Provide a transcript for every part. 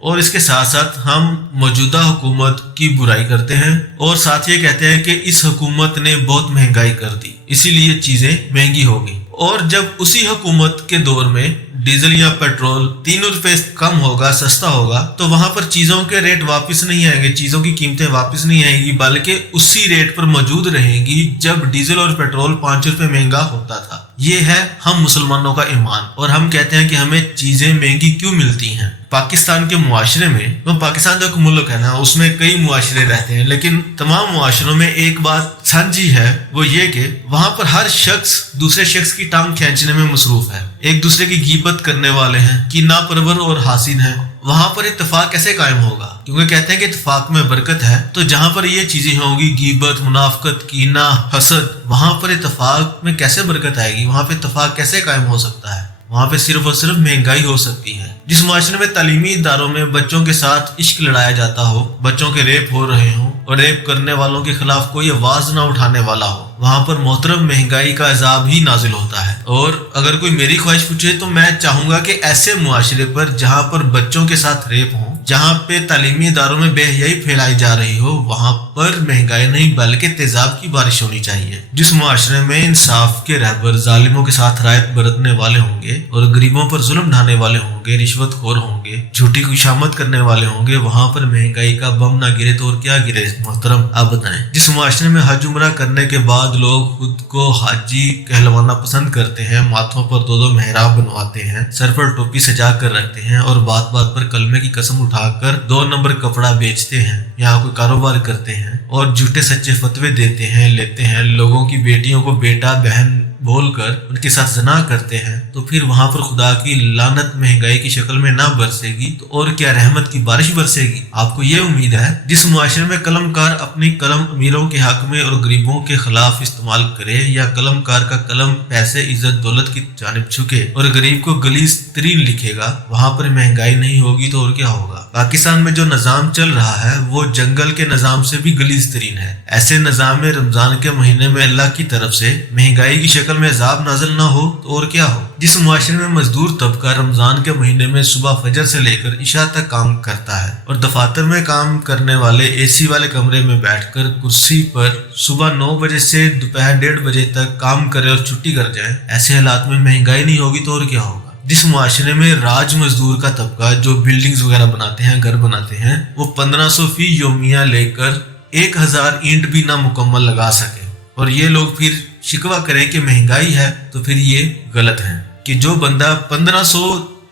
اور اس کے ساتھ ساتھ ہم موجودہ حکومت کی برائی کرتے ہیں اور ساتھ یہ کہتے ہیں کہ اس حکومت نے بہت مہنگائی کر دی، اسی لیے چیزیں مہنگی ہو گئی۔ اور جب اسی حکومت کے دور میں ڈیزل یا پیٹرول 3 روپے کم ہوگا، سستا ہوگا، تو وہاں پر چیزوں کے ریٹ واپس نہیں آئیں گے، چیزوں کی قیمتیں واپس نہیں آئیں گی، بلکہ اسی ریٹ پر موجود رہیں گی جب ڈیزل اور پیٹرول 5 روپے مہنگا ہوتا تھا۔ یہ ہے ہم مسلمانوں کا ایمان، اور ہم کہتے ہیں کہ ہمیں چیزیں مہنگی کیوں ملتی ہیں۔ پاکستان کے معاشرے میں، تو پاکستان جو ایک ملک ہے نا، اس میں کئی معاشرے رہتے ہیں، لیکن تمام معاشروں میں ایک بات سانجھی ہے، وہ یہ کہ وہاں پر ہر شخص دوسرے شخص کی ٹانگ کھینچنے میں مصروف ہے، ایک دوسرے کی غیبت کرنے والے ہیں، کینہ پرور اور حاسد ہیں۔ وہاں پر اتفاق کیسے قائم ہوگا؟ کیونکہ کہتے ہیں کہ اتفاق میں برکت ہے، تو جہاں پر یہ چیزیں ہوں گی، غیبت، منافقت، کینہ، حسد، وہاں پر اتفاق میں کیسے برکت آئے گی؟ وہاں پہ اتفاق کیسے قائم ہو سکتا ہے؟ وہاں پہ صرف اور صرف مہنگائی ہو سکتی ہے۔ جس معاشرے میں تعلیمی اداروں میں بچوں کے ساتھ عشق لڑایا جاتا ہو، بچوں کے ریپ ہو رہے ہوں اور ریپ کرنے والوں کے خلاف کوئی آواز نہ اٹھانے والا ہو، وہاں پر محترم مہنگائی کا عذاب ہی نازل ہوتا ہے۔ اور اگر کوئی میری خواہش پوچھے تو میں چاہوں گا کہ ایسے معاشرے پر جہاں پر بچوں کے ساتھ ریپ ہوں، جہاں پہ تعلیمی اداروں میں بے حیائی پھیلائی جا رہی ہو، وہاں پر مہنگائی نہیں بلکہ تیزاب کی بارش ہونی چاہیے۔ جس معاشرے میں انصاف کے رہبر ظالموں کے ساتھ رعایت برتنے والے ہوں گے اور غریبوں پر ظلم ڈھانے والے ہوں گے، رشوت خور ہوں گے، جھوٹی خوشامد کرنے والے ہوں گے، وہاں پر مہنگائی کا بم نہ گرے تو اور کیا گرے؟ محترم آپ بتائیں۔ جس معاشرے میں حج عمرہ کرنے کے بعد لوگ خود کو حاجی کہلوانا پسند کرتے ہیں، ماتھوں پر 2 محراب بنواتے ہیں، سر پر ٹوپی سجا کر رکھتے ہیں اور بات بات پر کلمے کی قسم اٹھا کر 2 نمبر کپڑا بیچتے ہیں یا کوئی کاروبار کرتے ہیں اور جھوٹے سچے فتوے دیتے ہیں، لیتے ہیں، لوگوں کی بیٹیوں کو بیٹا بہن بول کر ان کے ساتھ زنا کرتے ہیں، تو پھر وہاں پر خدا کی لعنت مہنگائی کی شکل میں نہ برسے گی تو اور کیا رحمت کی بارش برسے گی؟ آپ کو یہ امید ہے؟ جس معاشرے میں قلم کار اپنی قلم امیروں کے حق میں اور غریبوں کے خلاف استعمال کرے، یا قلم کار کا قلم پیسے عزت دولت کی جانب جھکے اور غریب کو غلیظ ترین لکھے گا، وہاں پر مہنگائی نہیں ہوگی تو اور کیا ہوگا؟ پاکستان میں جو نظام چل رہا ہے وہ جنگل کے نظام سے بھی غلیظ ترین ہے۔ ایسے نظام میں رمضان کے مہینے میں اللہ کی طرف سے مہنگائی کی شکل میں عذاب نازل نہ ہو تو اور کیا ہو؟ جس معاشرے میں مزدور طبقہ رمضان کے مہینے میں صبح فجر سے لے کر عشاء تک کام کرتا ہے اور دفاتر میں کام کرنے والے اے سی والے کمرے میں بیٹھ کر کرسی پر صبح 9 بجے سے دوپہر 1:30 بجے تک کام کرے اور چھٹی کر جائے، ایسے حالات میں مہنگائی نہیں ہوگی تو اور کیا ہوگا؟ جس معاشرے میں راج مزدور کا طبقہ جو بلڈنگز وغیرہ بناتے ہیں، گھر بناتے ہیں، وہ 1500 فی یومیہ لے کر 1000 اینٹ بھی نہ مکمل لگا سکے، اور یہ لوگ پھر شکوہ کریں کہ مہنگائی ہے، تو پھر یہ غلط ہے کہ جو بندہ 1500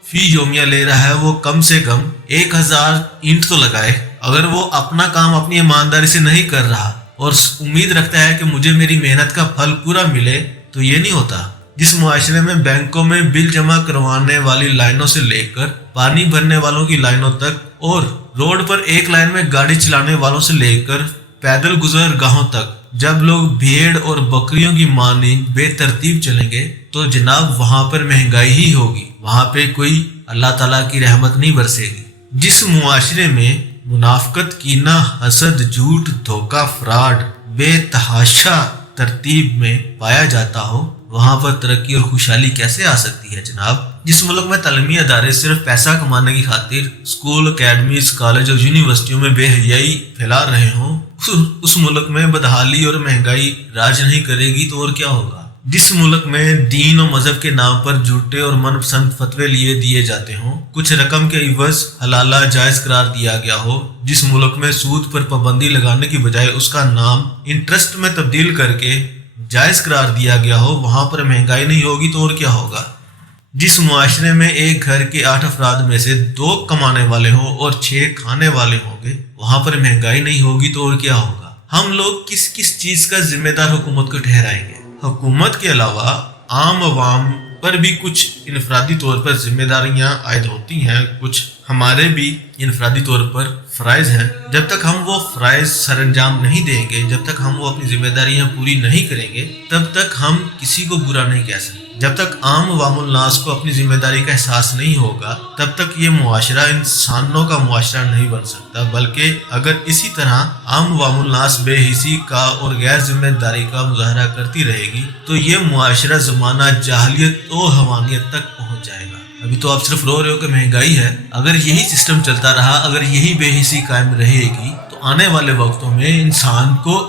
فی یومیہ لے رہا ہے وہ کم سے کم 1000 اینٹ تو لگائے۔ اگر وہ اپنا کام اپنی ایمانداری سے نہیں کر رہا اور امید رکھتا ہے کہ مجھے میری محنت کا پھل پورا ملے، تو یہ نہیں ہوتا۔ جس معاشرے میں بینکوں میں بل جمع کروانے والی لائنوں سے لے کر پانی بھرنے والوں کی لائنوں تک اور روڈ پر ایک لائن میں گاڑی چلانے والوں سے لے کر پیدل گزر گاہوں تک جب لوگ بھیڑ اور بکریوں کی مانند بے ترتیب چلیں گے تو جناب وہاں پر مہنگائی ہی ہوگی، وہاں پہ کوئی اللہ تعالیٰ کی رحمت نہیں برسے گی۔ جس معاشرے میں منافقت، کینہ، حسد، جھوٹ، دھوکہ، فراڈ بے تحاشا ترتیب میں پایا جاتا ہو، وہاں پر ترقی اور خوشحالی کیسے آ سکتی ہے جناب؟ جس ملک میں تعلیمی ادارے صرف پیسہ کمانے کی خاطر اسکول، اکیڈمیز، کالج اور یونیورسٹیوں میں بے حیائی پھیلا رہے ہوں، اس ملک میں بدحالی اور مہنگائی راج نہیں کرے گی تو اور کیا ہوگا؟ جس ملک میں دین و مذہب کے نام پر جھوٹے اور من پسند فتوے دیے جاتے ہوں، کچھ رقم کے عوض حلالہ جائز قرار دیا گیا ہو، جس ملک میں سود پر پابندی لگانے کی بجائے اس کا نام انٹرسٹ میں تبدیل کر کے جائز قرار دیا گیا ہو، وہاں پر مہنگائی نہیں ہوگی تو اور کیا ہوگا؟ جس معاشرے میں ایک گھر کے 8 افراد میں سے 2 کمانے والے ہوں اور 6 کھانے والے ہوں گے، وہاں پر مہنگائی نہیں ہوگی تو اور کیا ہوگا؟ ہم لوگ کس کس چیز کا ذمہ دار حکومت کو ٹھہرائیں گے؟ حکومت کے علاوہ عام عوام پر بھی کچھ انفرادی طور پر ذمہ داریاں عائد ہوتی ہیں، کچھ ہمارے بھی انفرادی طور پر فرائض ہیں۔ جب تک ہم وہ فرائض سر انجام نہیں دیں گے، جب تک ہم وہ اپنی ذمہ داریاں پوری نہیں کریں گے، تب تک ہم کسی کو برا نہیں کہہ سکتے۔ جب تک عام عوام الناس کو اپنی ذمہ داری کا احساس نہیں ہوگا، تب تک یہ معاشرہ انسانوں کا معاشرہ نہیں بن سکتا، بلکہ اگر اسی طرح عام عوام الناس بے حسی کا اور غیر ذمہ داری کا مظاہرہ کرتی رہے گی تو یہ معاشرہ زمانہ جاہلیت و حوانیت تک پہنچ جائے گا۔ ابھی تو آپ صرف رو رہے ہو کہ مہنگائی ہے. اگر یہی سسٹم چلتا رہا, اگر یہی بے حسی قائم رہے گی, تو آنے والے وقتوں میں انسان کو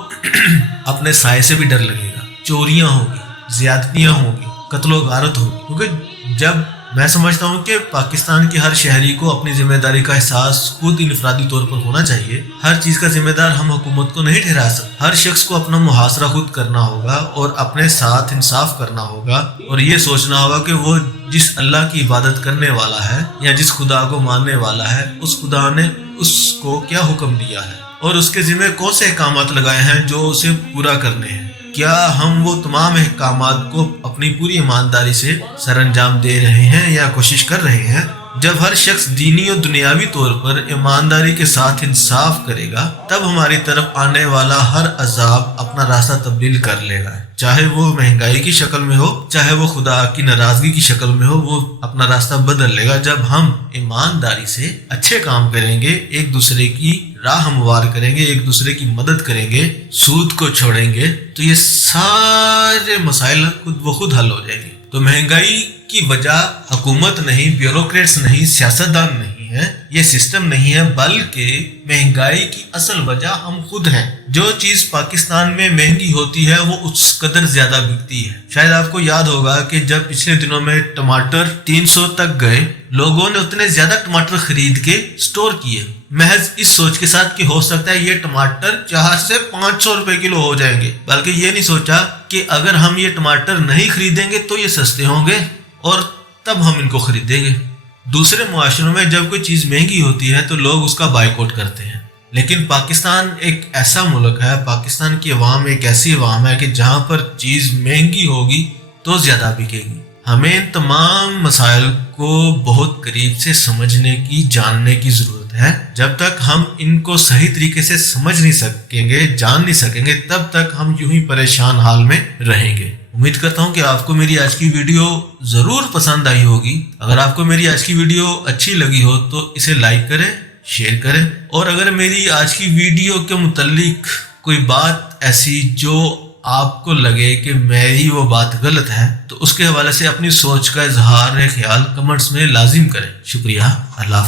اپنے سائے سے بھی ڈر لگے گا. چوریاں ہوگی, زیادتیاں ہوگی, قتل و غارت ہوگی. کیونکہ جب میں سمجھتا ہوں کہ پاکستان کے ہر شہری کو اپنی ذمہ داری کا احساس خود انفرادی طور پر ہونا چاہیے. ہر چیز کا ذمہ دار ہم حکومت کو نہیں ٹھہرا سکتے. ہر شخص کو اپنا محاصرہ خود کرنا ہوگا اور اپنے ساتھ انصاف کرنا ہوگا, اور یہ سوچنا ہوگا کہ وہ جس اللہ کی عبادت کرنے والا ہے یا جس خدا کو ماننے والا ہے, اس خدا نے اس کو کیا حکم دیا ہے اور اس کے ذمہ کون سے احکامات لگائے ہیں جو اسے پورا کرنے ہیں. کیا ہم وہ تمام احکامات کو اپنی پوری ایمانداری سے سر انجام دے رہے ہیں یا کوشش کر رہے ہیں؟ جب ہر شخص دینی اور دنیاوی طور پر ایمانداری کے ساتھ انصاف کرے گا, تب ہماری طرف آنے والا ہر عذاب اپنا راستہ تبدیل کر لے گا. چاہے وہ مہنگائی کی شکل میں ہو, چاہے وہ خدا کی ناراضگی کی شکل میں ہو, وہ اپنا راستہ بدل لے گا. جب ہم ایمانداری سے اچھے کام کریں گے, ایک دوسرے کی راہ ہموار کریں گے, ایک دوسرے کی مدد کریں گے, سود کو چھوڑیں گے, تو یہ سارے مسائل خود بخود حل ہو جائیں گے. تو مہنگائی کی وجہ حکومت نہیں, بیوروکریٹس نہیں, سیاستدان نہیں ہے, یہ سسٹم نہیں ہے, بلکہ مہنگائی کی اصل وجہ ہم خود ہیں. جو چیز پاکستان میں مہنگی ہوتی ہے وہ اس قدر زیادہ بکتی ہے. شاید آپ کو یاد ہوگا کہ جب پچھلے دنوں میں ٹماٹر 300 تک گئے, لوگوں نے اتنے زیادہ ٹماٹر خرید کے سٹور کیے, محض اس سوچ کے ساتھ کہ ہو سکتا ہے یہ ٹماٹر 4 سے 500 روپے کلو ہو جائیں گے. بلکہ یہ نہیں سوچا کہ اگر ہم یہ ٹماٹر نہیں خریدیں گے تو یہ سستے ہوں گے اور تب ہم ان کو خریدیں گے. دوسرے معاشروں میں جب کوئی چیز مہنگی ہوتی ہے تو لوگ اس کا بائیکاٹ کرتے ہیں, لیکن پاکستان ایک ایسا ملک ہے, پاکستان کی عوام ایک ایسی عوام ہے کہ جہاں پر چیز مہنگی ہوگی تو زیادہ بکے گی. ہمیں ان تمام مسائل کو بہت قریب سے سمجھنے کی, جاننے کی ضرورت ہے. جب تک ہم ان کو صحیح طریقے سے سمجھ نہیں سکیں گے, جان نہیں سکیں گے, تب تک ہم یوں ہی پریشان حال میں رہیں گے. امید کرتا ہوں کہ آپ کو میری آج کی ویڈیو ضرور پسند آئی ہوگی. اگر آپ کو میری آج کی ویڈیو اچھی لگی ہو تو اسے لائک کریں, شیئر کریں, اور اگر میری آج کی ویڈیو کے متعلق کوئی بات ایسی جو آپ کو لگے کہ میری وہ بات غلط ہے, تو اس کے حوالے سے اپنی سوچ کا اظہار خیال کمنٹس میں لازم کریں. شکریہ. اللہ